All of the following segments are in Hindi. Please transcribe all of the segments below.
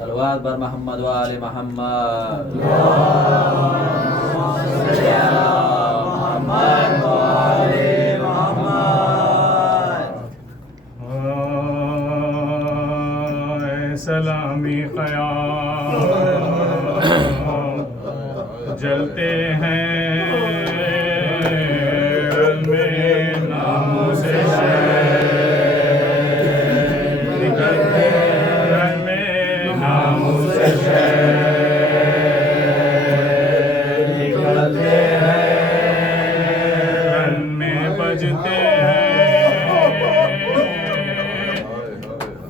सलवात बर मोहम्मद व आले मोहम्मद। सलामी ख़याल जलते हैं रंग में नामों से निकलते रंग में नामों से निकलते हैं रंग में बजते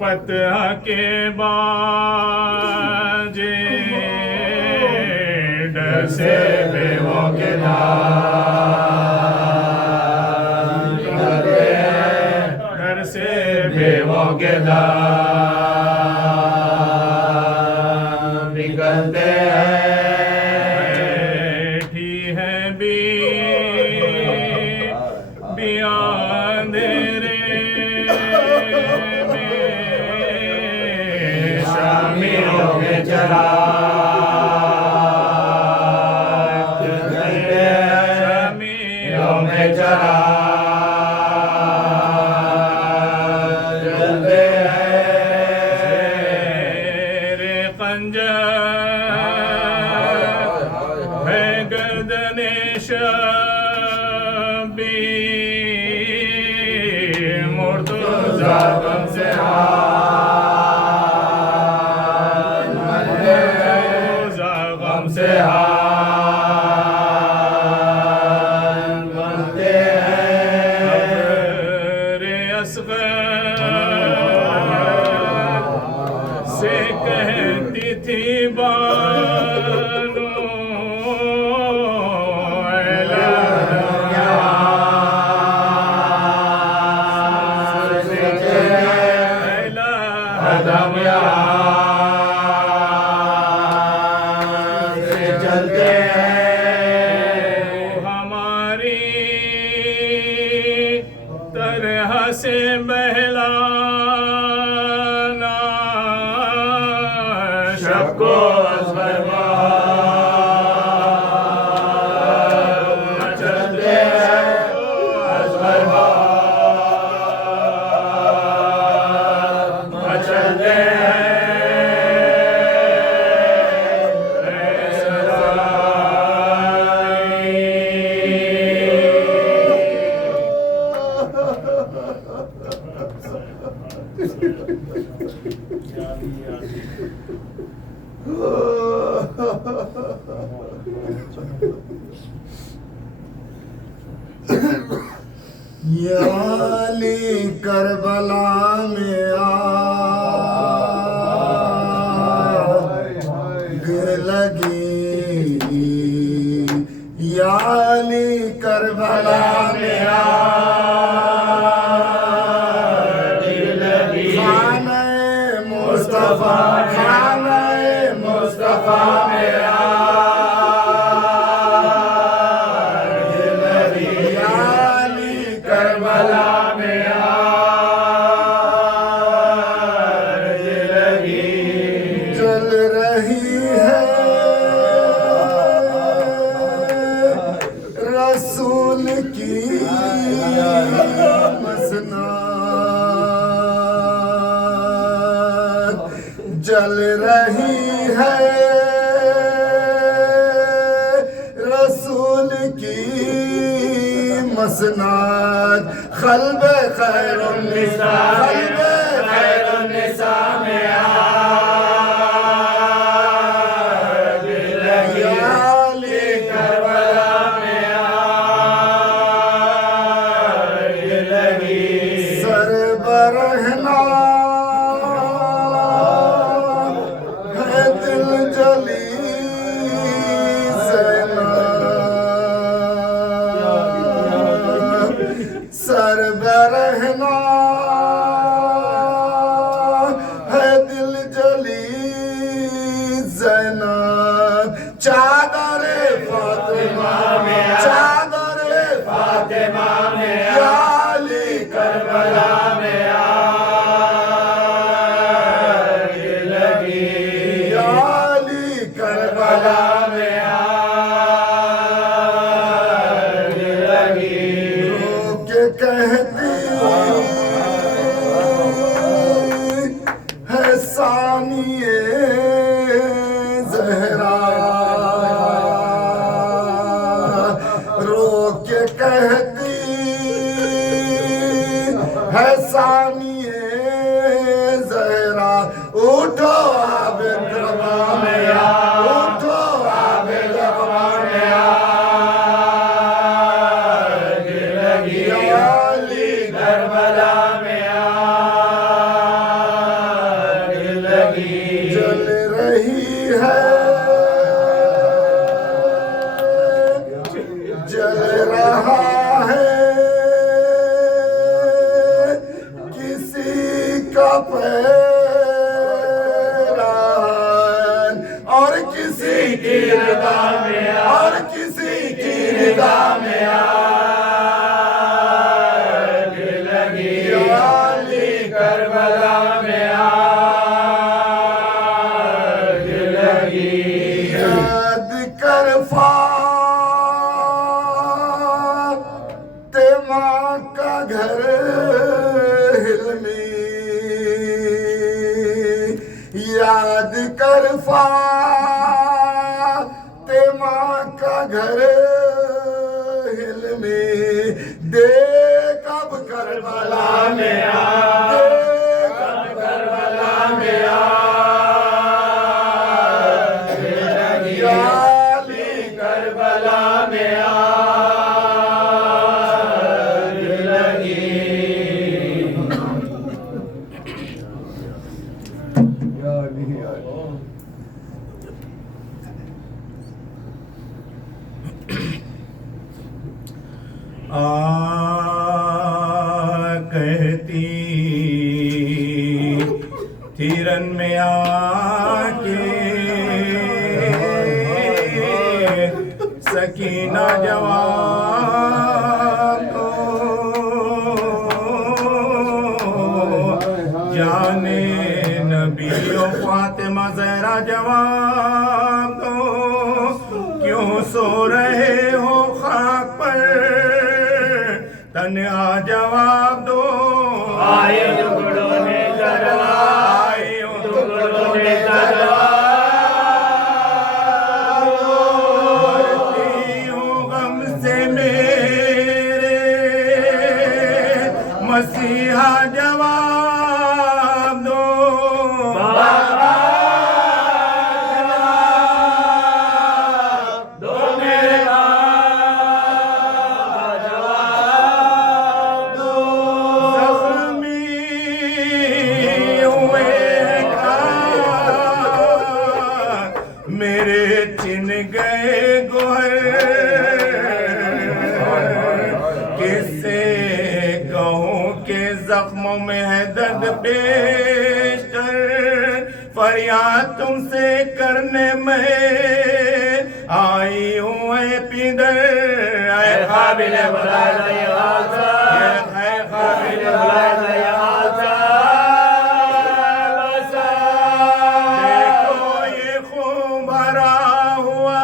फतह के बाजे डर से बेवों के दाम निकलते हैं डर से बेवों के दाम निकलते हैं। बैठी है अंधेरे शामियों में चला शामियों में चला जलते हैं रे खंजर है गर्दने शबीर मुर्तज़ा गम से से हाल बनते हैं रे असग़र से कहती थी बानो चलते हैं हमारी तरह से बहलाना शब्को चलते हैं चलते हैं याली करबला में आग लगी याली करबला में आग लगी खाने मुस्तफा में करबला में आग लगी जल रही है रसूल की मसनाद जल रही है रसूल की मसनाद क़ल्ब खैरुन निसा में आग लगी याली करबला में आग लगी सर बरहना है दिल जली सर बरहना है दिल जली ज़ैनब चादर फातिमा में याली करबला में आग लगी सानिए ज़हरा रो के कहती है सानिए ज़हरा उठो आबिद रवा में आ, उठो आबिद रवा में आ, लगी अली करबला में आग लगी जल रही है जल रहा है किसी का पैरान और किसी की निगाह में और किसी की निगाह में आग लगी अली करबला में आग लगी याद कर फातिमा का घर हिलमी याद कर फातिमा का घर हिलमी देख अब करबला में आ देख अब करबला में आग लगी अली करबला में आग लगी कहती थिरन में आके सकीना जवाब दो जाने नबियों फातिमा ज़हरा जवाब दो क्यों सो रहे हो खाक पर तन्हा जवाब दो आए टुकड़ों ने जवाब आए टुकड़ों ने भरती हूँ गम से मेरे मसीहा जवाब दो दो मेरे जख्मी हुए हैं खाक, मेरे चिन गए गोहर किससे कहूँ के जख्मों में है दर्द पेश कर फरियाद तुमसे करने में आई हूँ ऐ पिदर ऐ काबिल बुलाए ये है काबिल बुलाए देखो ये खून भरा हुआ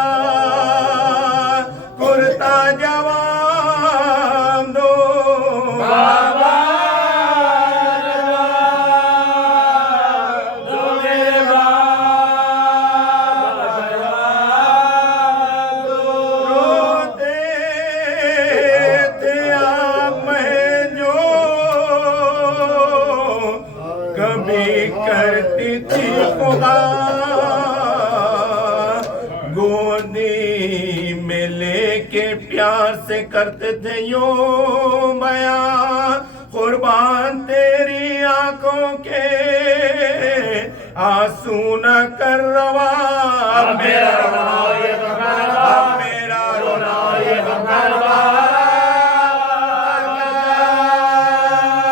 कुर्ता जवाब दो रोते थे आप मैं जो कभी करती थी खुदा गोदी में लेके प्यार से करते थे यूं बयां कुर्बान तेरी आंखों के आंसू न कर रवा अब मेरा रोना ये अब मेरा रोना ये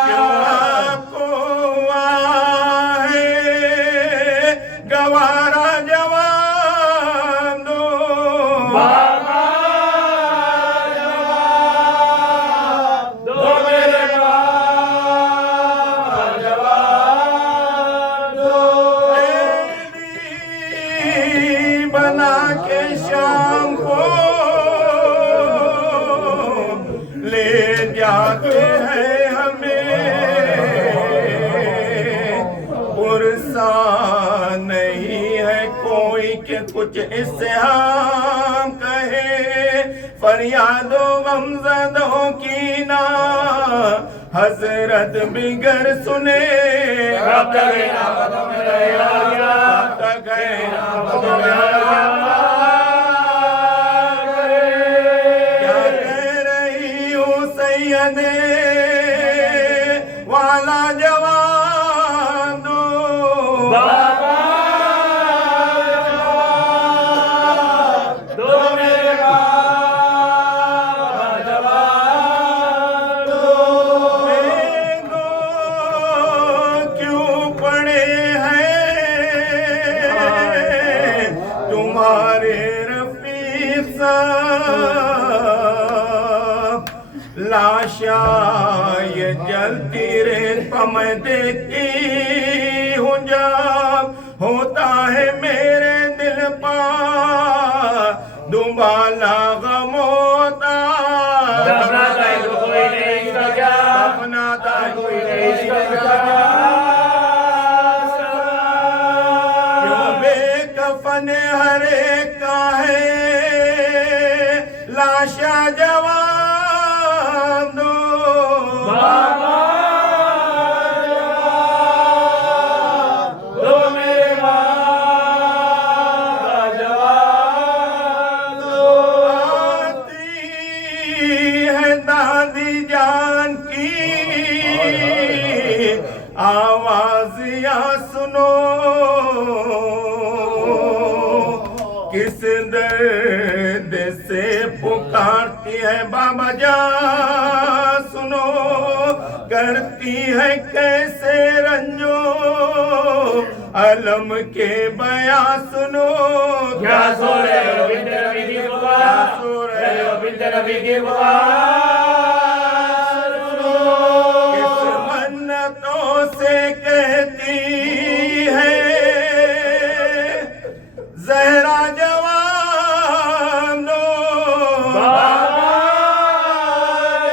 क्यों आपको है गवारा जवाब दो दो मेरे बना के शाम को ले जाते हैं हमें पुरसा नहीं है कोई के कुछ इससे हम कहे, फरियादों गमज़दों की ना हजरत बिगर सुने। कब तक है नाबदों में रहेगा क्या, कब तक है नाबदों में रहेगा क्या कह रही हूँ सैयदे वाला जवाब दो। बाबा दो मेरे बाबा जवाब दो। दो क्यों पड़े हैं तुम्हारे रफीक साहब, लाशा ये जलती रेत पर मैं देखती हूँ जब होता है मेरे दिल पर दुबाला गम होता। दफनाता है तो कोई नहीं इसका क्या, दफनाता है कोई नहीं इसका क्या। क्यों बेकफन हर एक का है लाशा जवाब दो। बाबा दो मेरे बाबा जवाब दो। आती है दादी जान की आवाज या सुनो, किस दर्द से पुकारती है बाबा जान सुनो, करती है कैसे रंजो अलम के बयां सुनो। क्या सो रहे हो बिन्द नबी की पुकार, सो रहे रहे हो बिन्द नबी की पुकार सुनो। किस मन्नतों से कहती है जहरा जवाब दो। बाबा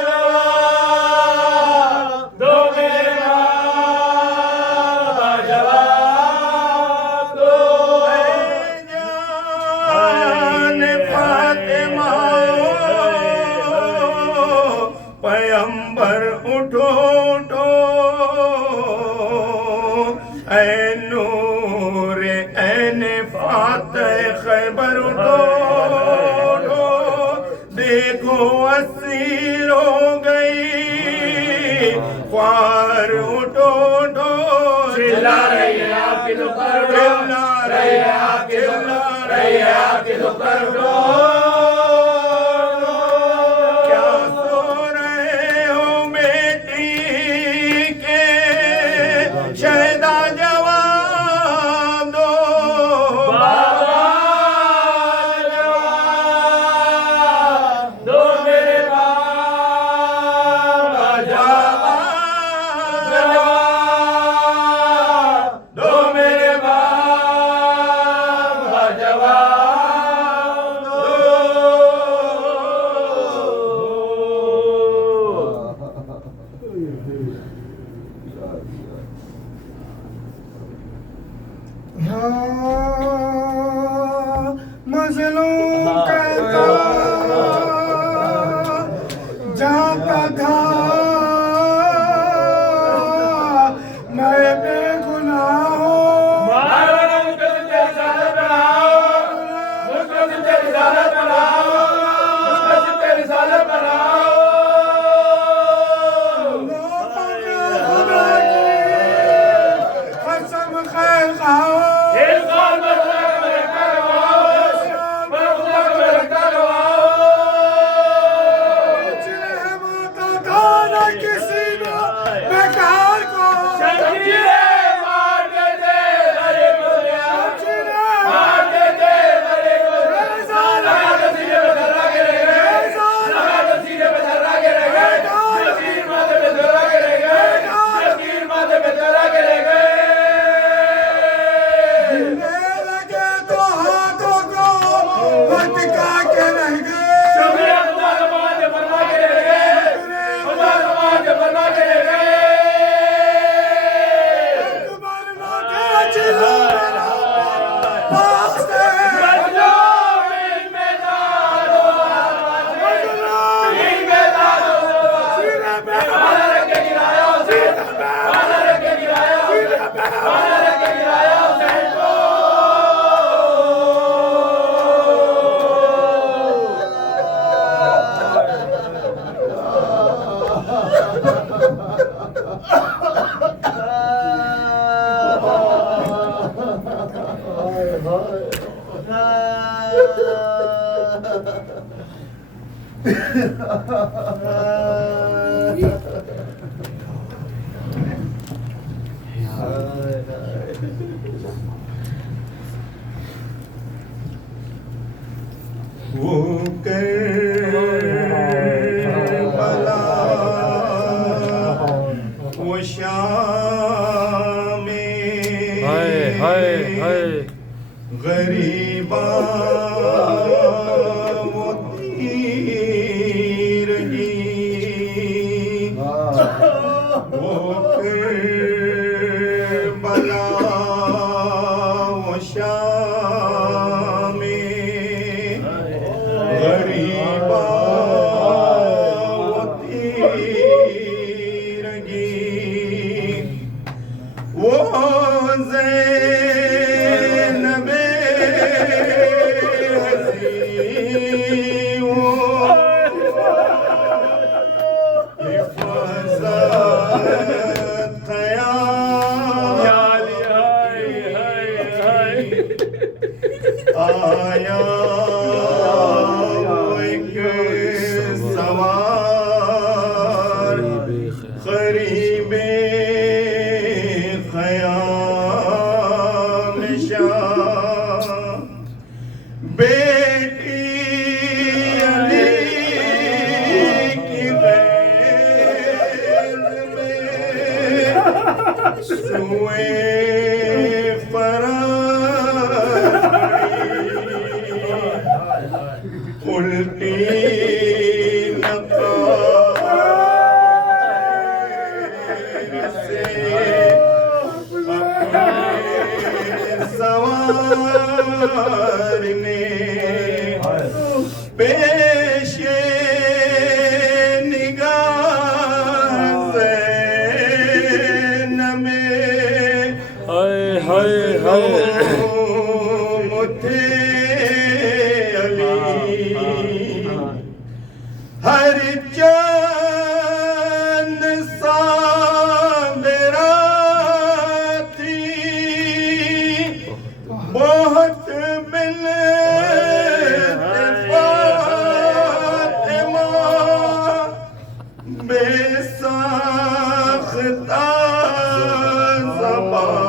जवाब दो मेरे बाबा जवाब दो। जान फातिमा पैगंबर उठो उठो, ऐ नूर ऐन फातिह खैबर उठो उठो, देखो असीर हो गई ख्वार उठो उठो। चिल्ला रही है आपकी दुकान उठो, चिल्ला रही है आपकी दुकान रही है आपकी दुकान उठो। क्या सो रहे हो बेटी के शहदा जवाब दो। बाबा जवाब दो मेरे बाबा जवाब दो मेरे बाबा जवाब दो। मजलूम कहता जाता था मैं बेगुनाह हूँ। मारो ना मुझको तेरी रिसालत बनाओ, मुझको तेरी रिसालत बनाओ, मुझको तेरी रिसालत बनाओ। कसम खैर खाओ, इस साल में खुदा का मरकता करवाओ, मैं खुदा का मरकता करवाओ। माता था न किसी ने बेकार को, शमशीरें मार देते गले को दिया, मार देते गले को दिया। लगा दो सीने पे धर्रा के रह गए, लगा दो सीने पे धर्रा के रह गए, जगीर माथे पे धर्रा के रह गए, जगीर माथे पे धर्रा के रह गए। वो करबला वो शाम गरीबा वो तीरगी वो करबला वो शाम गरीबा वो तीरगी वो ज़ैनबे हज़ी वो हिफ़ाज़त ख़याल आया वो एक सवार ग़रीबे ख़याल शाह बेटी अली की ग़ैज़ में सुए उल्टी नक़ार से अपने सवार ने पेशे निगाह ज़ैन में मुझे हर चांद सा मेरा थी बहुत मिलते फातिमा बेसाख्ता ज़बां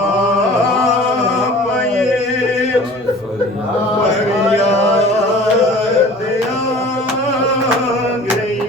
पे फरियाद आ गई।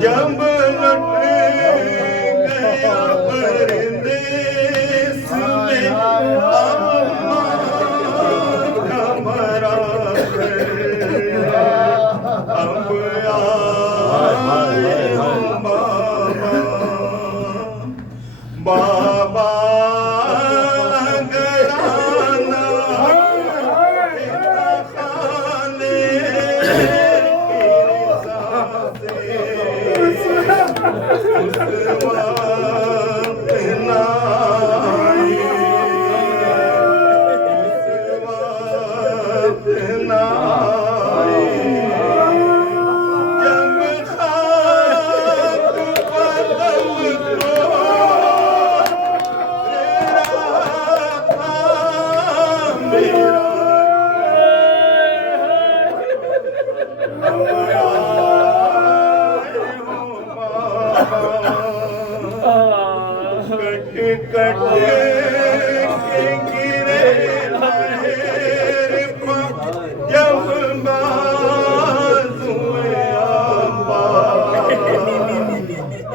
जब लट गया परदेस में अम्मा का मरा अब आए हम बाबा गराना खाने कट के गिरे जब बाज़ुए अम्मा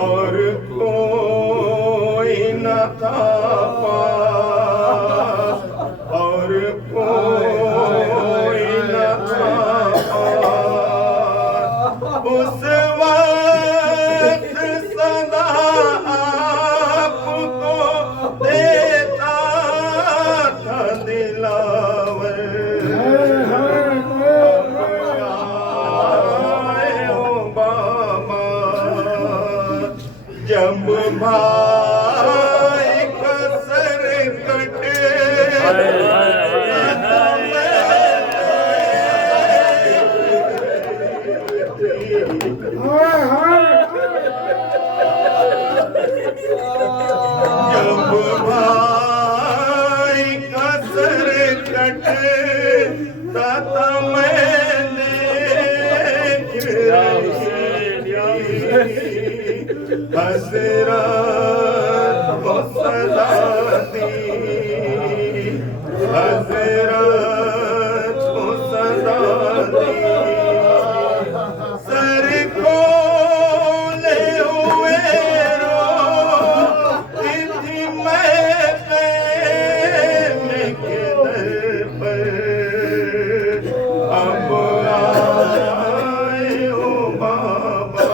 और कोई न था पास और कोई हज़रत को सदा दी, हज़रत को सदा दी, सर को ले हुए रो थी मैं के दर पर, अब आए हो बाबा,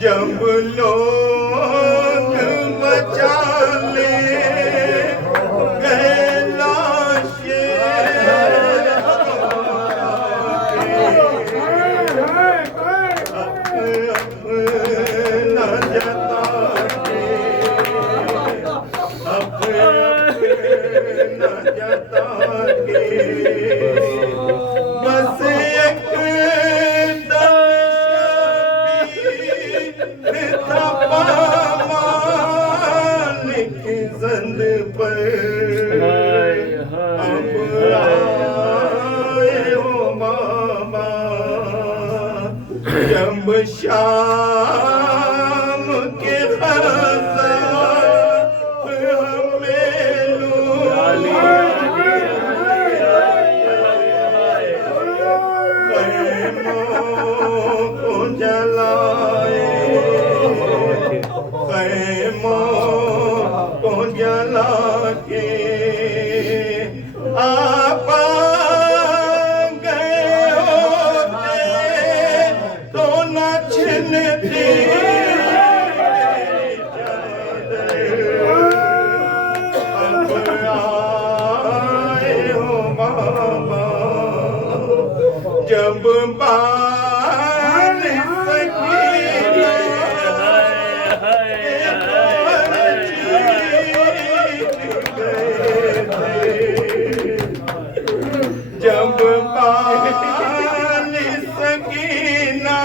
जब लोग बचा ले गए लाशें, अपना जता के, अपना जता के, बस एक मालिक ज़िंद पर, अब आए हो मामा, जब शाम के ख़ज़ान हमें ख़ैमों को जलाए, खैमों को जला के आप गए होते तो न छिनती अब आए हो मामा, जब जब पानी सकीना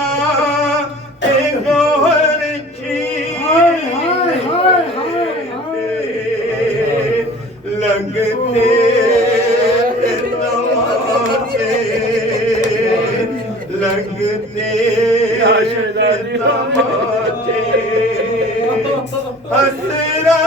गोहर लगते तमाचे, लगते तमाचे, हसरा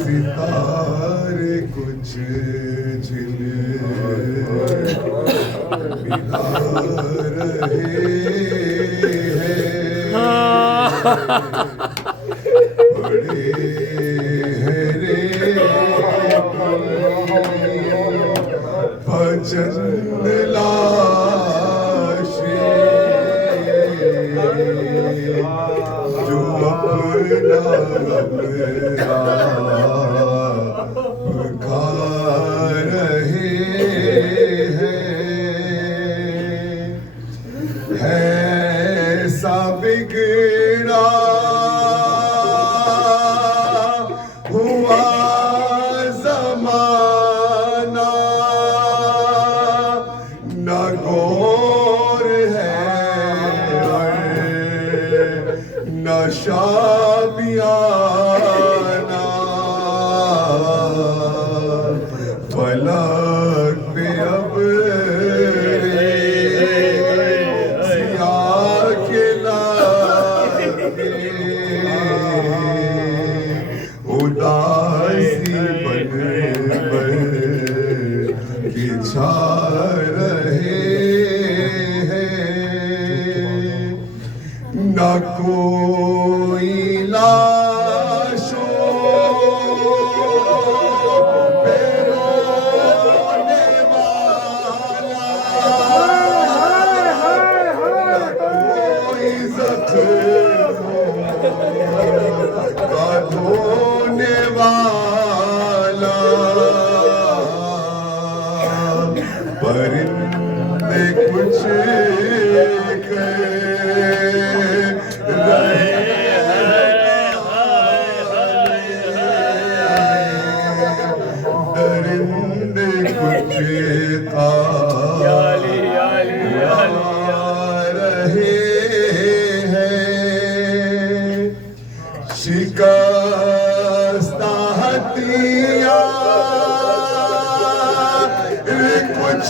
सितारे कुछ बिता रहे बड़े हरे भजन लाशे, जो अपना खा रहे हैं, ऐसा बिगड़ा हुआ ज़माना, न गौर है न शाबियाना,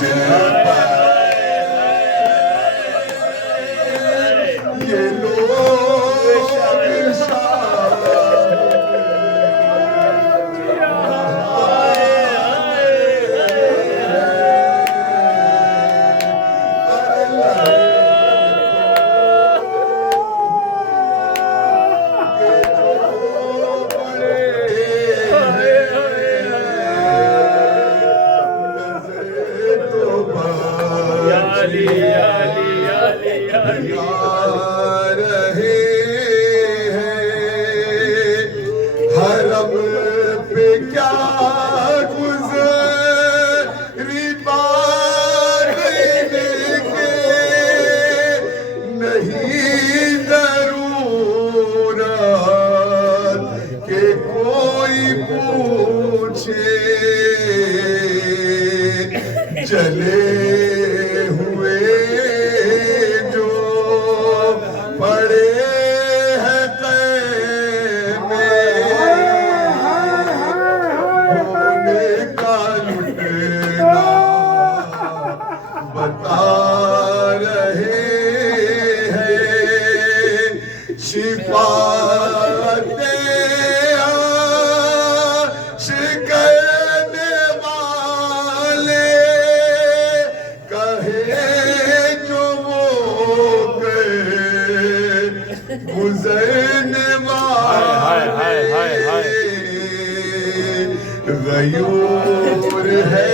ये लोग हरम पे क्या गुज़री बात के नहीं ज़रूरत के कोई पूछे चले हुए जो पड़े बता रहे हैं शिफाते शिकने वाले कहे जो वो गुजरने वाले गयूर है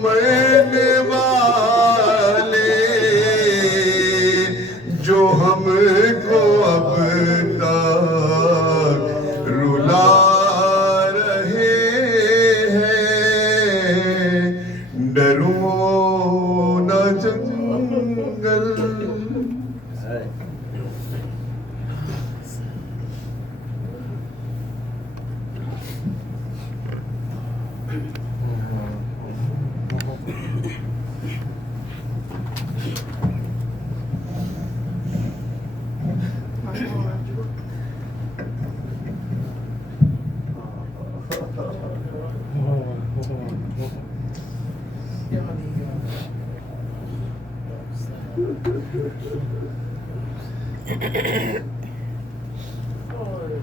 मरने वाले जो हमको अब तक रुला रहे हैं डरो न जंगल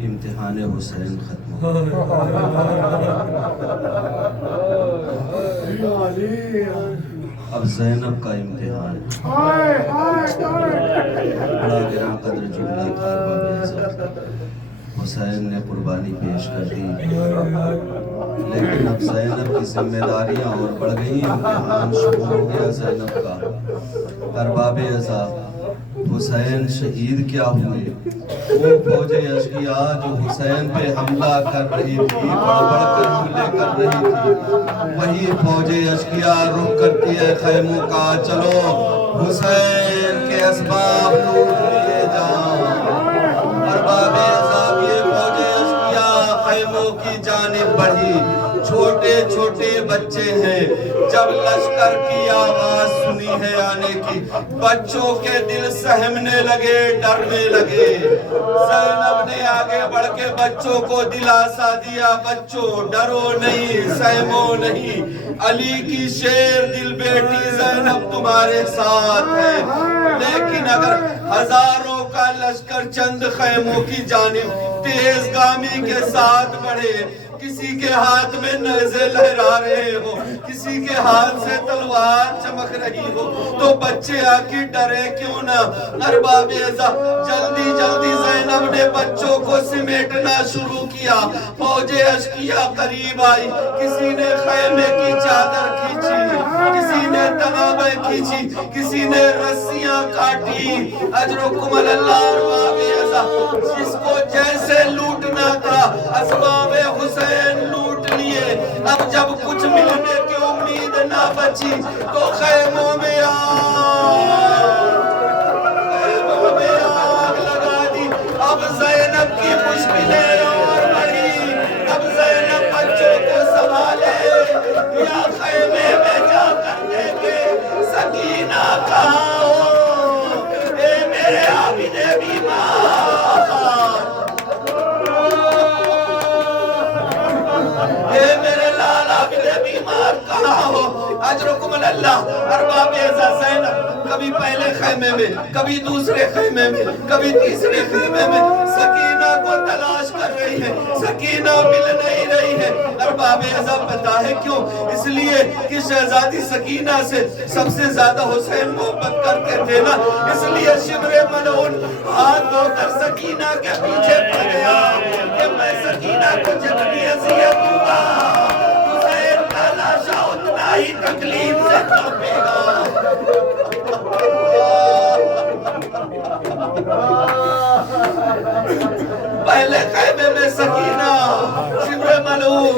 इम्तिहान हुसैन खत्म हो अब ज़ैनब का इम्तिहान बड़ा गिरा कदर जुमला था। हुसैन ने कुर्बानी पेश कर दी, लेकिन अब ज़ैनब की जिम्मेदारियां और बढ़ गई। इम्तिहान शुरू हो गया ज़ैनब का। अरबाबे अज़ा हुसैन शहीद क्या हुए? वो फौजे अशकिया जो हुसैन पे हमला कर रही थी, बढ़ कर हमले कर रही थी, वही फौजे अशकिया रुक करती है खैमों का, चलो हुसैन के असबाब लूट लिए जाओ। अरबाबे अज़ा ये फौजे अशकिया खैमों की जानिब बढ़ी। छोटे छोटे बच्चे हैं, जब लश्कर की आवाज सुनी है आने की, बच्चों के दिल सहमने लगे, डरने लगे। ज़ैनब ने आगे बढ़ के बच्चों को दिलासा दिया, बच्चों डरो नहीं, सहमो नहीं, अली की शेर दिल बेटी ज़ैनब तुम्हारे साथ है। लेकिन अगर हजारों का लश्कर चंद खैमों की जानिब तेजगामी के साथ बढ़े, किसी के हाथ में नेज़े लहरा रहे हो, किसी के हाथ से तलवार चमक रही हो, तो बच्चे आके डरे क्यों ना। अरबाबे अज़ा जल्दी जल्दी ज़ैनब ने बच्चों को सिमेटना शुरू किया। फौजे अशकिया करीब आई, किसी ने खैमे की चादर खींची, किसी ने तनाबें खींची, किसी ने रस्सियां काटी। अजरुकुम अल्लाह। अरबाबे अज़ा जिसको जैसे लूटना था असबाबे हुसैन लूट लिए। अब जब कुछ मिलने की उम्मीद ना बची तो खैमों में आग लगा दी। अब ज़ैनब की मुश्किलें और बढ़ी। अब ज़ैनब बच्चों को संभाले या खैमे में जा कर देखे सकीना कहाँ हो। ए मेरे आबिदे बीमार, ए मेरे लाल आबिदे अल्लाह। अरबाब ज़ैनब कभी पहले खैमे में, कभी दूसरे खैमे में, कभी तीसरे खैमे में सकीना को तलाश कर रही है, सकीना मिल नहीं रही है। अरबाब पता है क्यों? इसलिए कि शहजादी सकीना से सबसे ज्यादा हुसैन मोहब्बत करते थे ना, इसलिए शिमरे मलऊन हाथ धोकर सकीना के पीछे पड़ गया कि मैं सकीना को जितनी अज़ियत दूंगा हुसैन का लाशा उतना ही तकलीफ से तड़पेगा। पहले खैमे में सकीना शिमरे मलऊन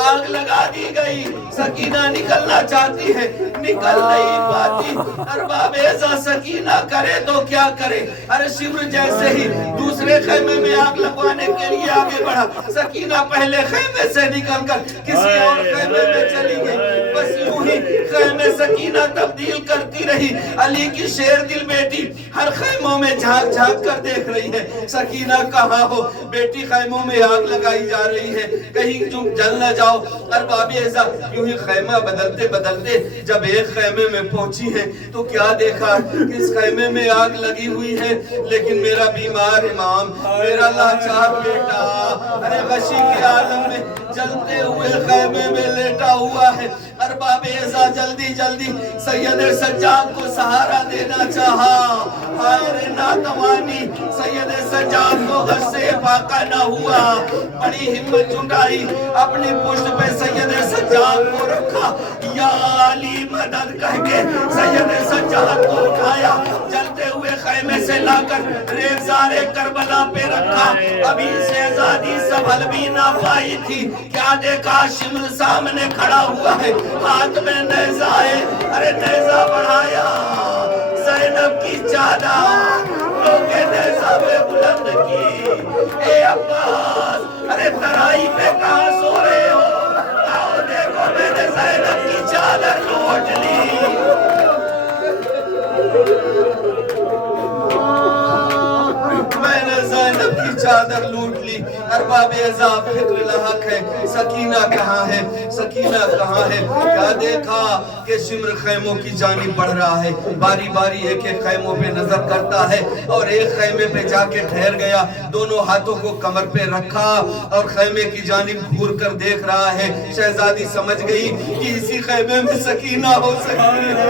आग लगा दी गई, सकीना निकलना चाहती है, निकल नहीं पाती। अरबाब सकीना करे तो क्या करे? अरे शिमर जैसे ही दूसरे खैमे में आग लगवाने के लिए आगे बढ़ा, सकीना पहले खैमे से निकलकर किसी और खैमे में चली गई। बस यूं ही खैमे सकीना तब्दील करती रही। अली की शेर दिल बेटी हर खैमों में झांक झांक कर देख रही है, सकीना कहाँ हो? बेटी खैमों में आग लगाई जा रही है, कहीं तुम जल न जाओ। अरबाब यूं ही खैमा बदलते बदलते जब एक खैमे में पहुंची है तो क्या देखा कि इस खैमे में आग लगी हुई है, लेकिन मेरा बीमार इमाम, मेरा लाचार बेटा अरे गशी के आलम में जलते हुए खैमे में लेटा हुआ है। अरबाब जल्दी जल्दी सैयद सज्जाद को सहारा देना चाहा, हाय नातवानी सैयद सज्जाद को घर से फाका न हुआ। बड़ी हिम्मत जुटाई, अपनी पुष्ट पे सैयद सज्जाद को रखा, या अली मदद कह के सैयद सज्जाद को उठाया, जलते हुए खैमे से लाकर रेज़ारे करबला पे रखा। अभी शहजादी संभल भी ना पाई थी, क्या देखा शिमर सामने खड़ा हुआ है, हाथ में नेज़ा है। अरे नेज़ा बढ़ाया, ज़ैनब की चादर लोगे नेज़ा पे बुलंद की। ए अब्बास अरे तराई पे कहाँ सो रहे हो? आओ देखो मैंने ज़ैनब की चादर लूट ली। मैंने ज़ैनब की चादर लूट ली। अरबाब फिक्र लाहक है, सकीना कहाँ है? सकीना कहाँ है? क्या देखा कि शिमर खैमों की जानिब बढ़ रहा है, बारी बारी एक एक खैमों पे नजर करता है और एक खैमे पे जाके ठहर गया, दोनों हाथों को कमर पे रखा और खैमे की जानिब घूर कर देख रहा है। शहजादी समझ गई कि इसी खैमे में सकीना हो सकती है।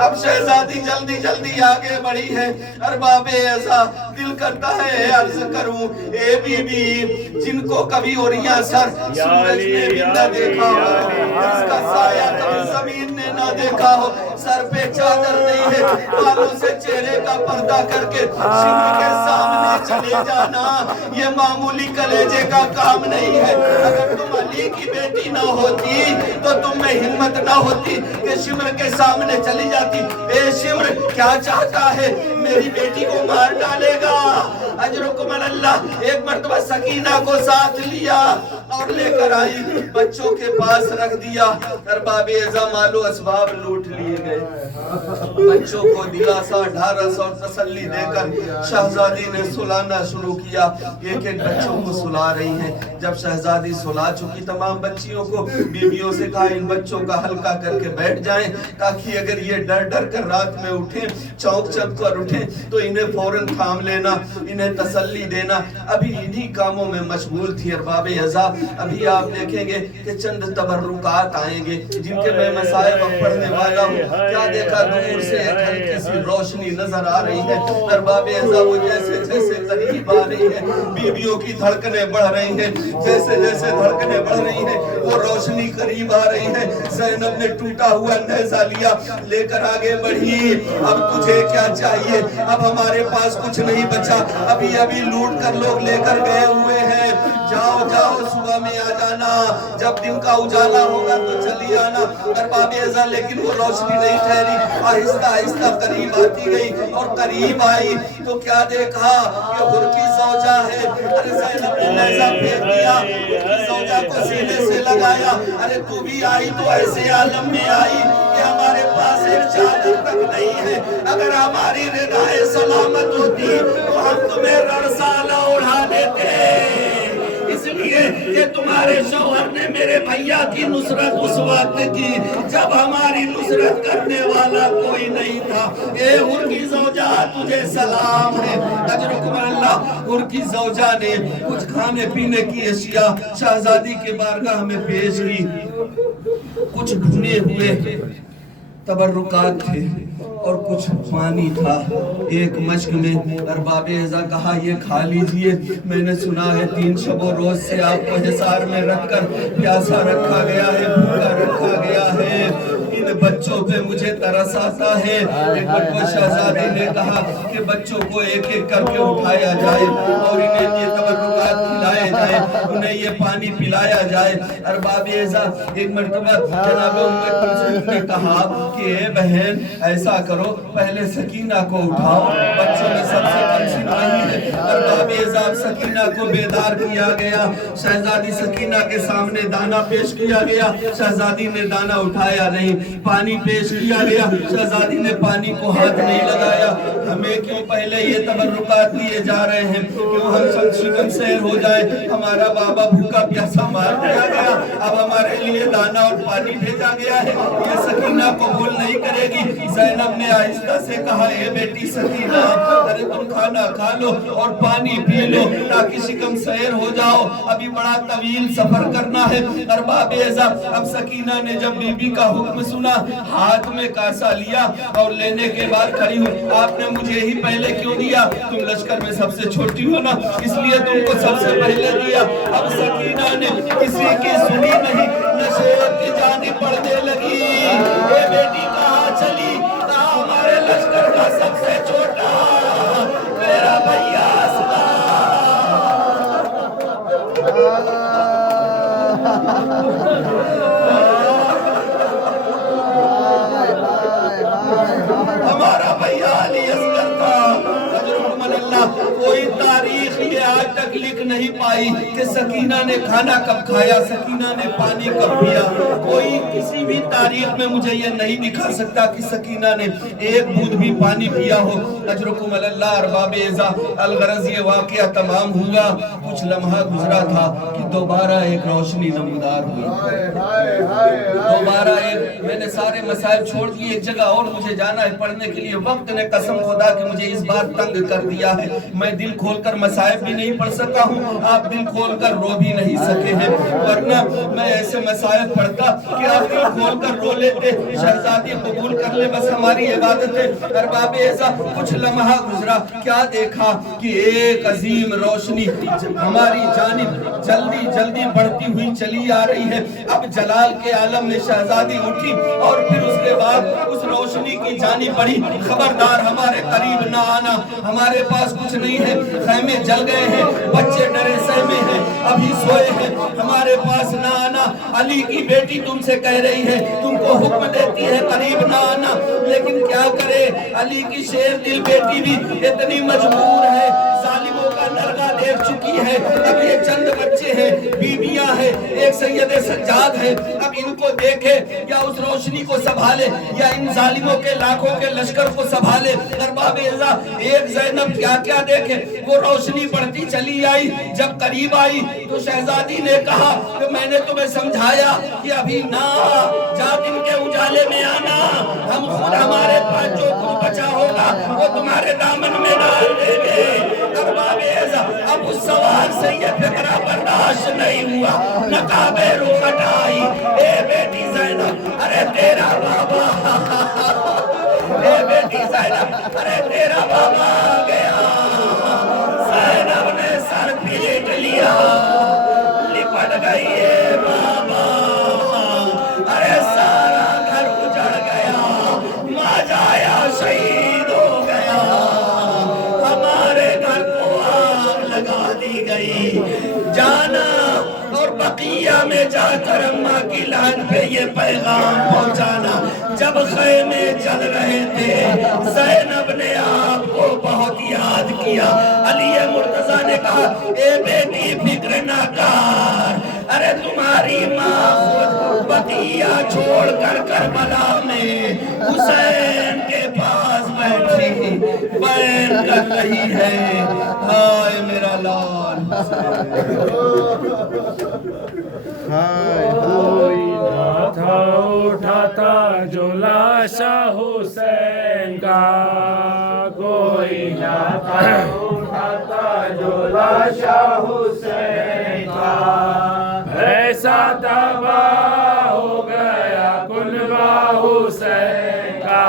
अब शहजादी जल्दी जल्दी आगे बढ़ी है। अरबाब दिल करता है अर्ज करूं, ए बीबी जिनको कभी ओरिया सर सूरज ने भी न देखा हो, इसका साया कभी जमीन ने न देखा हो, सर पे चादर नहीं है, बालों से चेहरे का पर्दा करके शिमर के सामने चले जाना ये मामूली कलेजे का काम नहीं है। अगर तुम अली की बेटी ना होती तो तुम में हिम्मत ना होती कि शिमर के सामने चली जाती। ए शिमर क्या चाहता है? मेरी बेटी को मार डालेगा। अजरुकुम अल्लाह। एक मर्तबा सकीना को साथ लिया और लेकर आई, बच्चों के पास रख दिया। अरबाब मालो असबाब लूट लिए गए। बच्चों को दिलासा ढारस और तसल्ली देकर शहजादी ने सुलाना शुरू किया। एक एक बच्चों को सुला रही है। जब शहजादी सुला चुकी तमाम बच्चियों को, बीवियों से कहा इन बच्चों का हल्का करके बैठ जाएं, ताकि अगर ये डर डर कर रात में उठे, चौंक चौंक कर उठे तो इन्हें फौरन थाम लेना, इन्हें तसल्ली देना। अभी इन्हीं कामों में मशगूल थी अरबाब अज़ा। अभी आप देखेंगे कि चंद तबर्रुकात आएंगे जिनके मैं मसाइब पढ़ने वाला हूँ। क्या देखा, दूर से एक हल्की सी रोशनी नजर आ रही है। अरबाब अज़ा वो जैसे जैसे करीब आ रही है, बीवियों की धड़कनें बढ़ रही हैं। जैसे जैसे धड़कनें बढ़ रही हैं वो रोशनी करीब आ रही है। ज़ैनब ने टूटा हुआ नेज़ा लिया, लेकर आगे बढ़ी। अब तुझे क्या चाहिए? अब हमारे पास कुछ नहीं बचा, अभी अभी लूट कर लोग लेकर गए हुए हैं। जाओ जाओ, सुबह में आ जाना, जब दिन का उजाला होगा तो चली आना। अरबाब अज़ा लेकिन वो रोशनी नहीं ठहरी, आहिस्ता आहिस्ता करीब आती गई और करीब आई तो क्या देखा कि हुर की सौजा है। अरे ज़ैनब ने नेज़ा फेंक दिया, उसकी सौजा को सीने से लगाया। अरे तू भी आई तो ऐसे आलम में आई कि हमारे पास एक चादर तक नहीं है। अगर हमारी रिदाए सलामत होती तो हम तुम्हें रड़साना उड़ा देते। इसलिए इसलिए कि तुम्हारे शौहर ने मेरे भैया की नुसरत उस वक्त की जब हमारी नुसरत करने वाला कोई नहीं था। ए हुर की ज़ौजा तुझे सलाम है। अजरुकुम अल्लाह। हुर की ज़ौजा ने कुछ खाने पीने की अशिया शहजादी के बारगाह में पेश की। कुछ भुने हुए तबर्रुकात थे और कुछ पानी था। एक मश्क में अरबाबे अज़ा कहा ये खा लीजिए। मैंने सुना है 3 शब रोज से आपको हिसार में रखकर प्यासा रखा गया है, भूखा रखा गया है। इन बच्चों पे मुझे तरस आता है। एक बटवा शहजादी ने कहा कि बच्चों को एक एक करके उठाया जाए और इन्हें ये तबर्रुकात खिलाए जाए, उन्हें ये पानी पिलाया जाए। अरबाबे अज़ा एक मर्तबा जनाब उम्मे कुलसूम ने कहा कि ए बहन ऐसा करो पहले सकीना को उठाओ, बच्चों में सबसे कमसिन वही है। अरबाबे अज़ा सकीना को बेदार किया गया। शहजादी सकीना के सामने दाना पेश किया गया, शहजादी ने दाना उठाया नहीं। पानी पेश किया गया, शहजादी ने पानी को हाथ नहीं लगाया। हमें क्यों पहले ये तबर्रुकात दिए जा रहे हैं? क्यों हम शिकन सैर हो जाए? हमारा बाबा भूखा प्यासा मार दिया गया, अब हमारे लिए दाना और पानी भेजा गया है। ये सकीना कबूल नहीं करेगी। ज़ैनब ने आहिस्ता से कहा ए बेटी सकीना, अरे तुम खाना खा लो और पानी पी लो ताकि शिकम सैर हो जाओ, अभी बड़ा तवील सफर करना है। अरबाबे अज़ा अब सकीना ने जब बीबी का हुक्म सुना, हाथ में कासा लिया और लेने के बाद खड़ी हुई। आपने मुझे ही पहले क्यों दिया? तुम लश्कर में सबसे छोटी हो ना, इसलिए तुमको सबसे पहले दिया। अब सकीना ने किसी की सुनी नहीं, नशे की जानिब बढ़ने लगी। ये बेटी कहाँ चली? कहाँ हमारे लश्कर का सबसे छोटा मेरा भैया असला। हमारा भैया अली असगर था। कोई तारीख ये आज तक लिख नहीं पाई कि सकीना ने खाना कब खाया, सकीना ने पानी कब पिया। कोई किसी भी तारीख में मुझे ये नहीं दिखा सकता कि सकीना ने एक बूंद भी पानी पिया हो। अजरुकुम अल्लाह। अरबाबे अज़ा अलगरज ये वाक़या तमाम हुआ, कुछ लम्हा गुजरा था कि दोबारा एक रोशनी नमूदार हुई। दोबारा एक, मैंने सारे मसाइल छोड़ दिए, एक जगह और मुझे जाना है पढ़ने के लिए। वक्त ने कसम खुदा कि मुझे इस बार तंग कर दिया है। मैं दिल खोलकर मसाइब भी नहीं पढ़ सका हूँ, आप दिल खोलकर रो भी नहीं सके हैं, वरना मैं ऐसे मसाइब पढ़ता कि आप दिल खोलकर रो लेते। शहजादी कबूल कर ले बस हमारी इबादत है। अरबाबे अज़ा कुछ लम्हा गुजरा, क्या देखा कि एक अजीम रोशनी हमारी जानिब जल्दी जल्दी बढ़ती हुई चली आ रही है। अब जलाल के आलम में शहजादी उठी और फिर उसके बाद उस रोशनी की जानिब बढ़ी। खबरदार हमारे करीब ना आना, हमारे पास कुछ नहीं है, खैमे जल गए हैं, बच्चे डरे सहमे हैं, अभी सोए हैं, हमारे पास ना आना। अली की बेटी तुमसे कह रही है, तुमको हुक्म देती है करीब ना आना, लेकिन क्या करे अली की शेर दिल बेटी भी इतनी मजबूर है, जालिमों का नरगा देख चुकी है। अब ये चंद बच्चे हैं, बीबियां हैं, एक सैयद सज्जाद है, अब इनको देखे या उस रोशनी को संभाले या इन जालिमों के लाखों के लश्कर को संभाले। अरबाबे अज़ा एक ज़ैनब क्या क्या देखे। वो रोशनी बढ़ती चली आई, जब करीब आई तो शहजादी ने कहा कि मैंने तुम्हें समझाया कि अभी ना जा, दिन के उजाले में आना, हम खुद हमारे पास जो कुछ बचा होगा वो तुम्हारे दामन में डाल देंगे। अरबाबे अज़ा अब उस सवाल से ये फिक्रा बर्दाश्त नहीं हुआ, नकाबे रुख हटाई। ए बेटी ज़ैनब, अरे तेरा बाबा, ए बेटी ज़ैनब, अरे तेरा बाबा आ गया। ज़ैनब ने सर पीट लिया, लिपट गई है बाबा, अरे सारा घर उजड़ गया, माँ जाया शहीद हो गया, हमारे घर को आग लगा दी गई। जाना और बकिया में जाकर अम्मा की लान पे ये पैगाम पहुंचाना, जब खैमे जल रहे थे ज़ैनब ने आपको बहुत याद किया। अली मुर्तज़ा ने कहा ए बेटी फिक्र ना कर, अरे तुम्हारी माँ बकिया छोड़ कर करबला में हुसैन के पास बैठी बैन कर रही है, हाय मेरा लाल कोई ना था उठाता जो लाशा हुसैन का, कोई ना था उठाता जो लाशा हुसैन का। ऐसा तबाह हो गया कुनबा हुसैन का,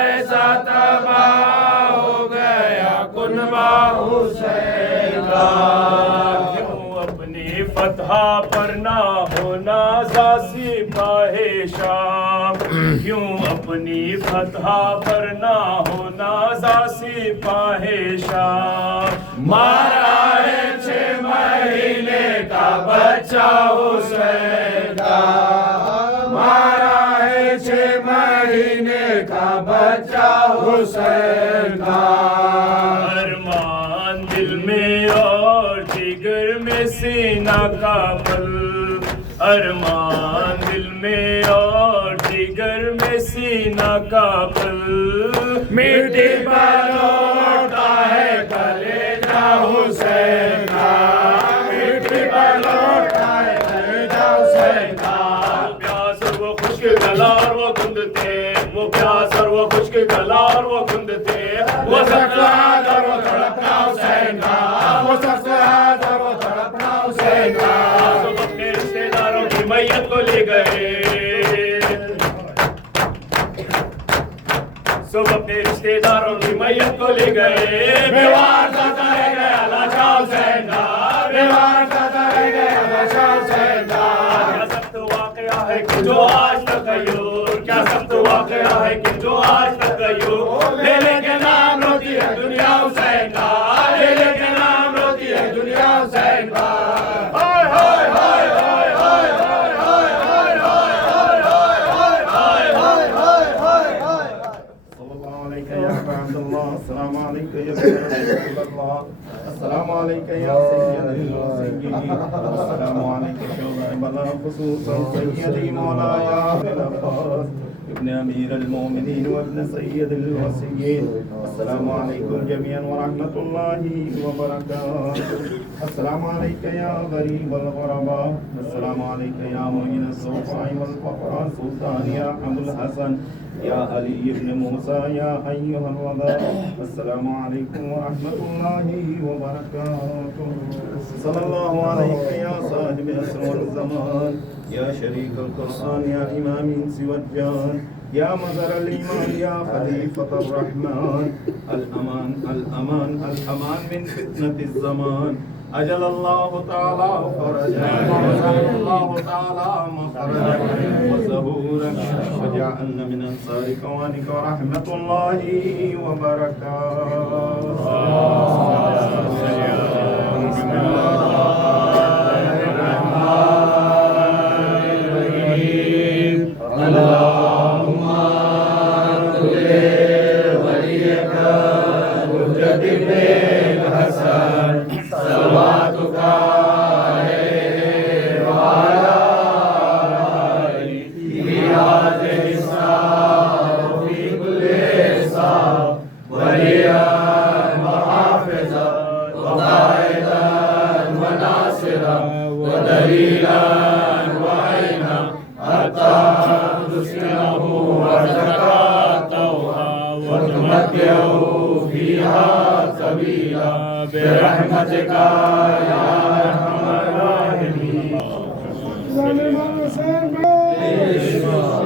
ऐसा तबाह हो गया कुनबा हुसैन का। क्यों अपनी फतह पर ना होना सिपाहे शाम, क्यों अपनी फतह पर ना होना सिपाहे शाम। मारा है 6 महीने का बच्चा हुसैन का, मारा है 6 महीने का बच्चा हुसैन का। अरमान दिल में और जिगर में सीना का पल, अरमान दिल में और जिगर में सीना का पल। मिट्टी पर लौटा है कलेजा हुसैन का, मिट्टी पर लौटा है कलेजा हुसैन का। वो प्यास और वो खुश्क गला और वो गुंद थे, वो प्यास और वो खुश्क गला और वो गुंद थे। वो सख्त और वो तड़पना हुसैन का, वो सख्त और वो तड़पना हुसैन का। सब अपने रिश्तेदारों की मैयत को ले गए, सब अपने रिश्तेदारों की मैयत को ले गए। बेवार जाता रह गया लाशा हुसैन का, बेवार जाता रह गया लाशा हुसैन का। क्या सख्त वाकया है कि जो आज तक गयो, क्या सख्त वाकया है कि जो आज तक गयो। ले के नाम रोती है दुनिया हुसैन का, ले के नाम रोती है दुनिया हुसैन का। हाय हाय हाय हाय हाय हाय हाय हाय हाय हाय हाय हाय हाय। अस्सलाम वालेकुम या अब्दुल्लाह, अस्सलाम वालेकुम या रसूलल्लाह, अस्सलाम वालेकुम या सय्यदल मुरसलीन, अस्सलाम वालेकुम शुअबा खुसूसन सय्यदी मौलाया अब्बास इब्न अमीरुल मोमिनीन व इब्न सय्यदिल वसीय्यीन। अस्सलाम वालेकुम जमीअन व रहमतुल्लाहि व बरकातुहू। अस्सलाम वालेकुम या गरीबल गुरबा, अस्सलाम वालेकुम या मुइनस सुफ़ाई वल फ़क़रा सुल्तान या अबुल हसन या अली इब्न मूसा या अय्युहल वदा। अस्सलामु अलैकुम व रहमतुल्लाहि व बरकातुहू। सल्लल्लाहु अलैहि या साहिब असर वल ज़मान, या शरीकल कुरआन, या इमाम इंस व जान, या मज़हर अल ईमान, या खलीफतुर रहमान। अल अमान अल अमान अल अमान मिन फितनतिज़ ज़मान। अजल अल्लाह ताला फरजन अल्लाह ताला मखरजन व ज़हूरन वजअलना मिन अंसारि कवानिक व रहमतुल्लाहि व Amen.